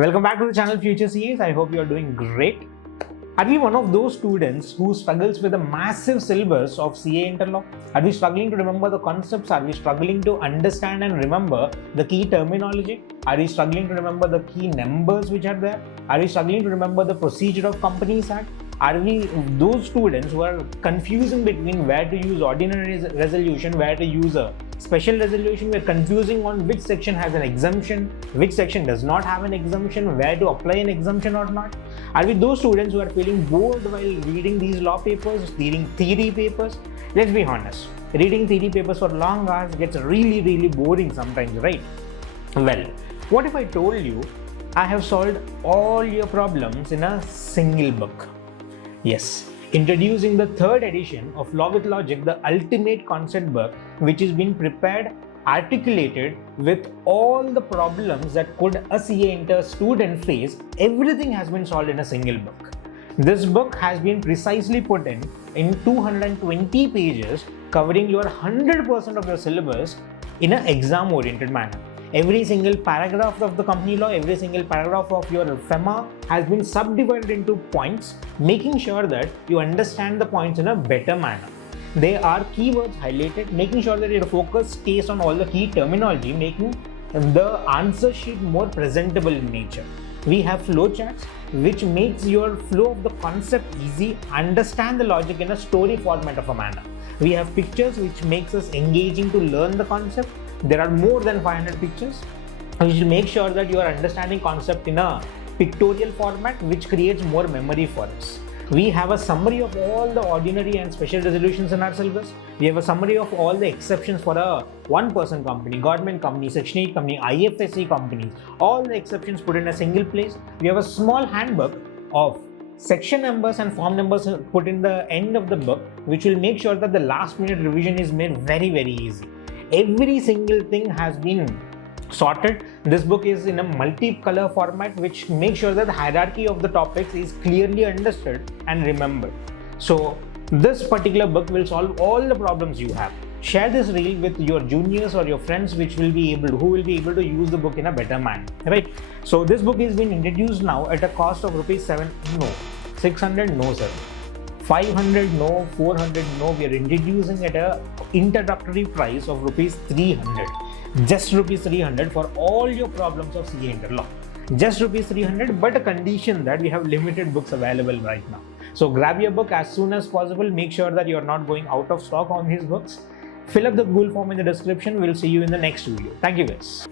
Welcome back to the channel Future CAs. I hope you are doing great. Are we one of those students who struggles with a massive syllabus of CA interlock? Are we struggling to remember the concepts? Are we struggling to understand and remember the key terminology? Are we struggling to remember the key numbers which are there? Are we struggling to remember the procedure of Companies Act? Are we those students who are confusing between where to use ordinary resolution, where to use a special resolution? We're confusing on which section has an exemption, which section does not have an exemption, where to apply an exemption or not? Are we those students who are feeling bored while reading these law papers, reading theory papers? Let's be honest, reading theory papers for long hours gets really boring sometimes, right? Well, what if I told you I have solved all your problems in a single book? Yes, introducing the third edition of Law with Logic, the ultimate concept book, which is being prepared, articulated with all the problems that could a CA Inter student face. Everything has been solved in a single book. This book has been precisely put in 220 pages, covering your 100% of your syllabus in an exam-oriented manner. Every single paragraph of the company law, every single paragraph of your FEMA has been subdivided into points, making sure that you understand the points in a better manner. There are keywords highlighted, making sure that your focus stays on all the key terminology, making the answer sheet more presentable in nature. We have flowcharts, which makes your flow of the concept easy, understand the logic in a story format of a manner. We have pictures, which makes us engaging to learn the concept. There are more than 500 pictures, which will make sure that you are understanding concept in a pictorial format, which creates more memory for us. We have a summary of all the ordinary and special resolutions in our syllabus. We have a summary of all the exceptions for a one-person company, government company, Section 8 company, IFSC companies, all the exceptions put in a single place. We have a small handbook of section numbers and form numbers put in the end of the book, which will make sure that the last minute revision is made very easy. Every single thing has been sorted. This book is in a multi-color format, which makes sure that the hierarchy of the topics is clearly understood and remembered. So this particular book will solve all the problems you have. Share this reel with your juniors or your friends, who will be able to use the book in a better manner, right? So this book is being introduced now at a cost of ₹600, no sir. 500, no. 400, no. We are introducing at a introductory price of ₹300. Just ₹300 for all your problems of CA Interlaw. Just ₹300, but a condition that we have limited books available right now. So grab your book as soon as possible. Make sure that you are not going out of stock on these books. Fill up the Google form in the description. We'll see you in the next video. Thank you guys.